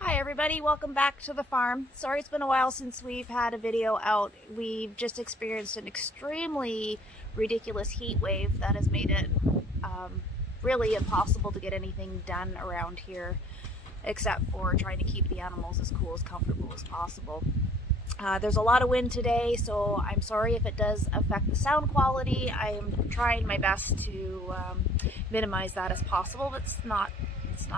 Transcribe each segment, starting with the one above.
Hi everybody, welcome back to the farm. Sorry it's been a while since we've had a video out. We've just experienced an extremely ridiculous heat wave that has made it really impossible to get anything done around here except for trying to keep the animals as cool, as comfortable as possible. There's a lot of wind today, so I'm sorry if it does affect the sound quality. I'm trying my best to minimize that as possible, but it's not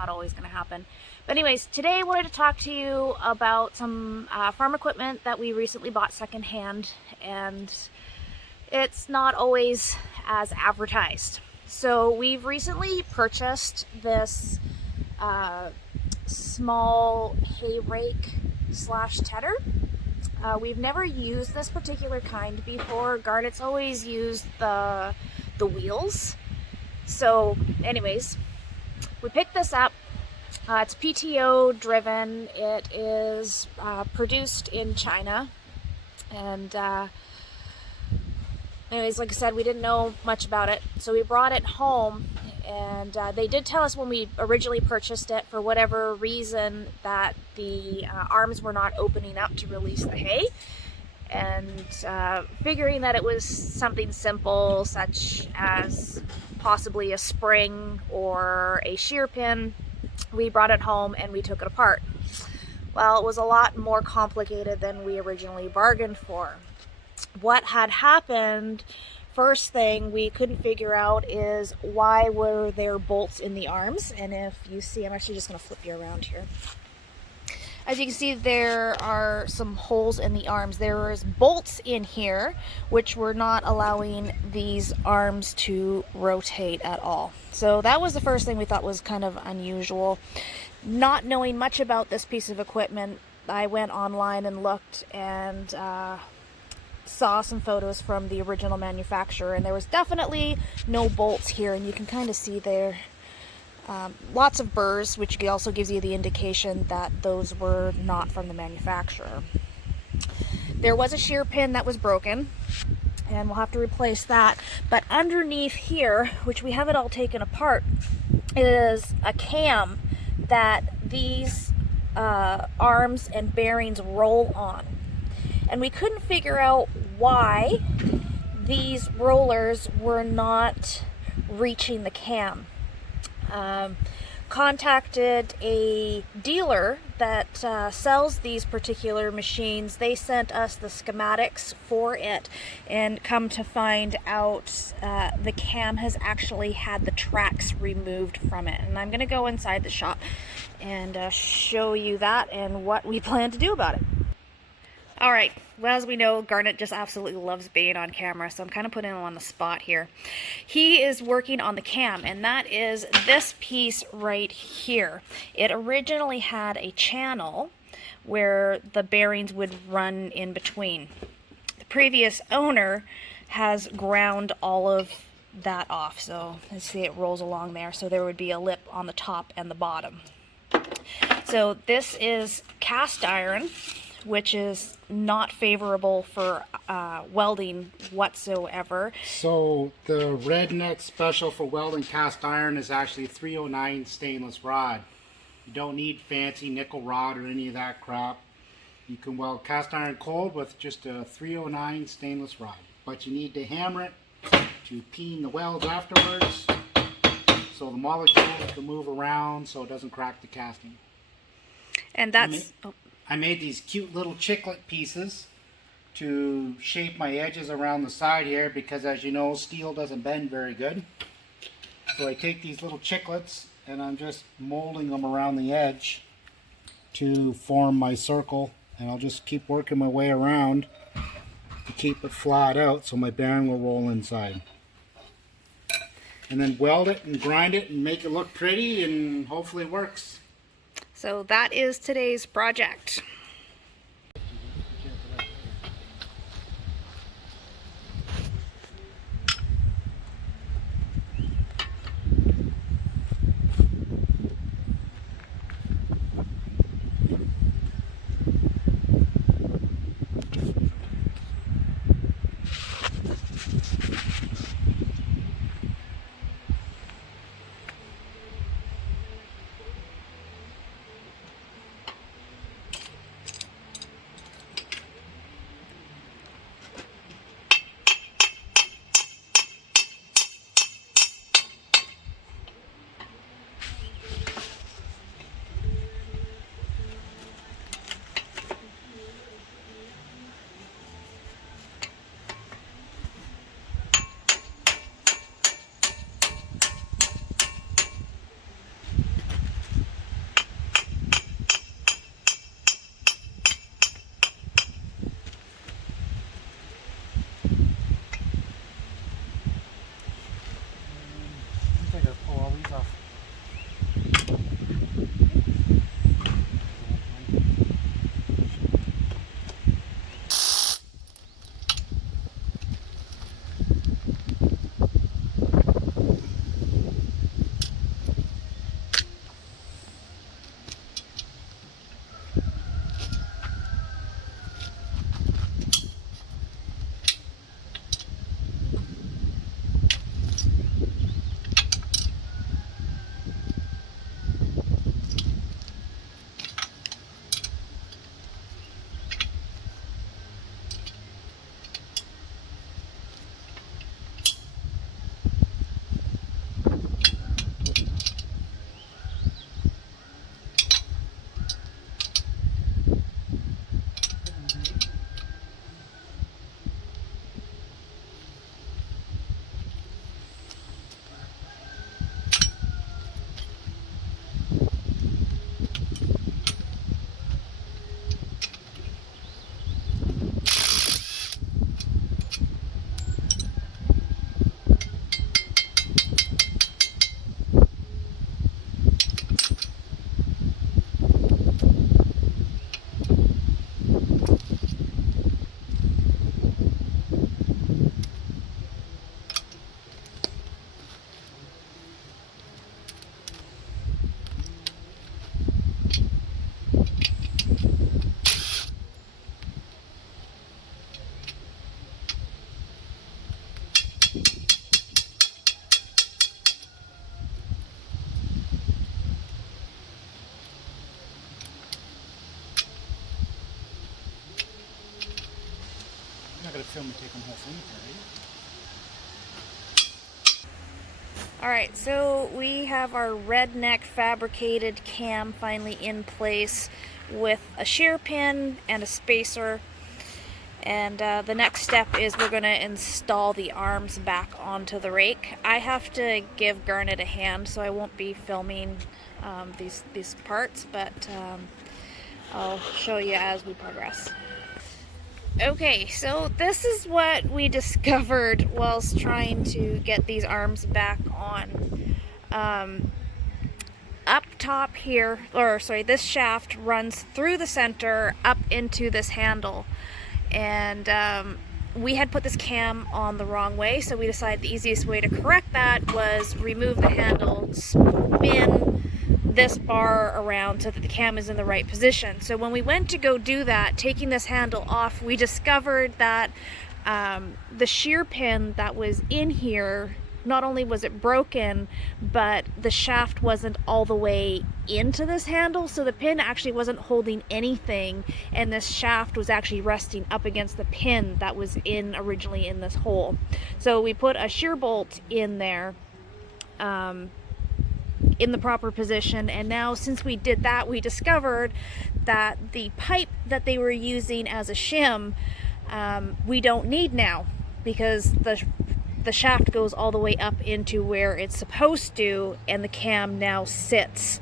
always going to happen. But anyways, today I wanted to talk to you about some farm equipment that we recently bought secondhand, and it's not always as advertised. So we've recently purchased this small hay rake slash tedder. We've never used this particular kind before. Garnett's always used the wheels. So anyways, we picked this up. It's PTO driven. It is produced in China. And anyways, like I said, we didn't know much about it. So we brought it home, and they did tell us when we originally purchased it, for whatever reason, that the arms were not opening up to release the hay. And figuring that it was something simple, such as possibly a spring or a shear pin, we brought it home and we took it apart. Well, it was a lot more complicated than we originally bargained for. What had happened, first thing we couldn't figure out, is why were there bolts in the arms. And if you see, I'm actually just going to flip you around here. As you can see, there are some holes in the arms. There is bolts in here which were not allowing these arms to rotate at all. So that was the first thing we thought was kind of unusual. Not knowing much about this piece of equipment, I went online and looked and saw some photos from the original manufacturer, and there was definitely no bolts here, and you can kind of see there lots of burrs, which also gives you the indication that those were not from the manufacturer. There was a shear pin that was broken, and we'll have to replace that. But underneath here, which we have it all taken apart, is a cam that these arms and bearings roll on. And we couldn't figure out why these rollers were not reaching the cam. Contacted a dealer that sells these particular machines. They sent us the schematics for it, and come to find out the cam has actually had the tracks removed from it. And I'm going to go inside the shop and show you that and what we plan to do about it. Alright, well, as we know, Garnett just absolutely loves being on camera, so I'm kind of putting him on the spot here. He is working on the cam, and that is this piece right here. It originally had a channel where the bearings would run in between. The previous owner has ground all of that off, so let's see, it rolls along there, so there would be a lip on the top and the bottom. So this is cast iron, which is not favorable for welding whatsoever. So the Redneck special for welding cast iron is actually 309 stainless rod. You don't need fancy nickel rod or any of that crap. You can weld cast iron cold with just a 309 stainless rod. But you need to hammer it to peen the welds afterwards, so the molecules can move around so it doesn't crack the casting. And that's... I made these cute little chiclet pieces to shape my edges around the side here, because as you know, steel doesn't bend very good. So I take these little chiclets and I'm just molding them around the edge to form my circle, and I'll just keep working my way around to keep it flat out so my bearing will roll inside. And then weld it and grind it and make it look pretty, and hopefully it works. So that is today's project. So I'm gonna take them whole thing, right? Alright, so we have our Redneck fabricated cam finally in place with a shear pin and a spacer. And the next step is we're going to install the arms back onto the rake. I have to give Garnet a hand, so I won't be filming these parts, but I'll show you as we progress. Okay, so this is what we discovered whilst trying to get these arms back on. Up top here, or sorry, this shaft runs through the center up into this handle. And we had put this cam on the wrong way, so we decided the easiest way to correct that was remove the handle, spin this bar around so that the cam is in the right position. So when we went to go do that, taking this handle off, we discovered that the shear pin that was in here, not only was it broken, but the shaft wasn't all the way into this handle, so the pin actually wasn't holding anything, and this shaft was actually resting up against the pin that was originally in this hole. So we put a shear bolt in there in the proper position, and now since we did that, we discovered that the pipe that they were using as a shim we don't need now, because the shaft goes all the way up into where it's supposed to, and the cam now sits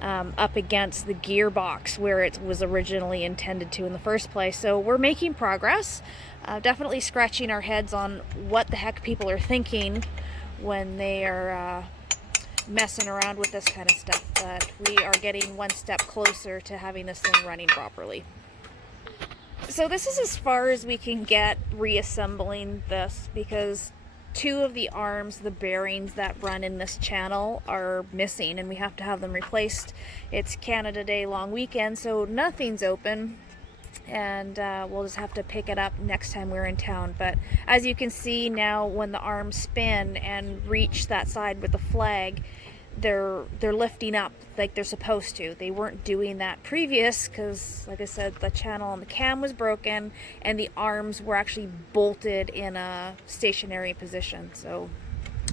up against the gearbox where it was originally intended to in the first place. So we're making progress, definitely scratching our heads on what the heck people are thinking when they are messing around with this kind of stuff, but we are getting one step closer to having this thing running properly. So this is as far as we can get reassembling this, because two of the arms, the bearings that run in this channel, are missing and we have to have them replaced. It's Canada Day long weekend, so nothing's open, and we'll just have to pick it up next time we're in town. But as you can see now, when the arms spin and reach that side with the flag, they're lifting up like they're supposed to. They weren't doing that previous because, like I said, the channel on the cam was broken and the arms were actually bolted in a stationary position. So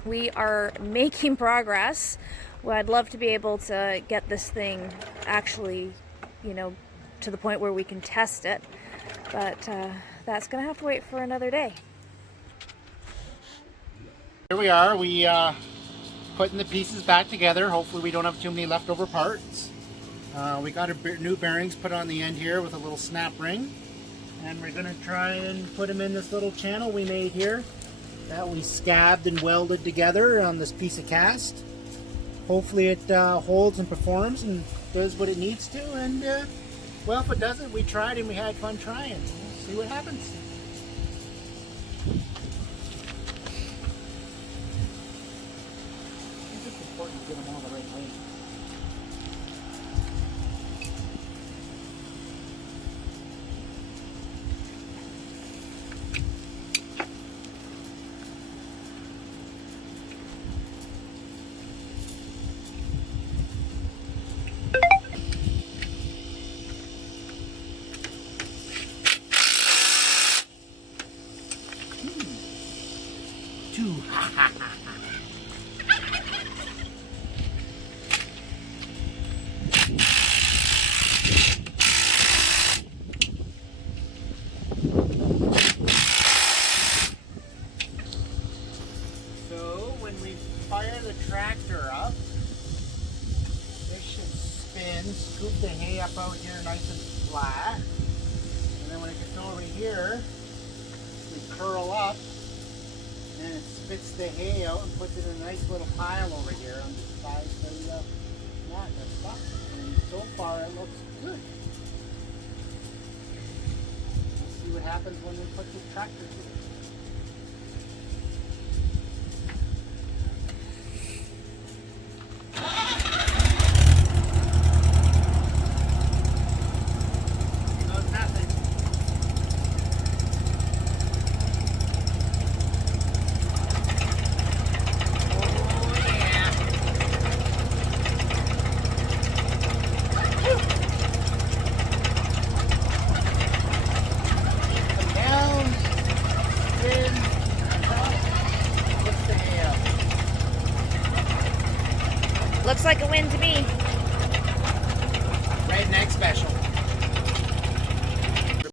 we are making progress. Well, I'd love to be able to get this thing actually, you know, to the point where we can test it, but that's gonna have to wait for another day. Here we are. We putting the pieces back together. Hopefully we don't have too many leftover parts. We got new bearings put on the end here with a little snap ring, and we're gonna try and put them in this little channel we made here that we scabbed and welded together on this piece of cast. Hopefully it holds and performs and does what it needs to, and well, if it doesn't, we tried and we had fun trying. We'll see what happens. It's important to get them all the right way. Two. So when we fire the tractor up, it should spin, scoop the hay up out here nice and flat, and then when it gets over here, we curl up and it spits the hay out and puts it in a nice little pile over here on the side of the mat and stuff. And so far it looks good. We'll see what happens when we put the tractor to it. Looks like a win to me. Redneck special.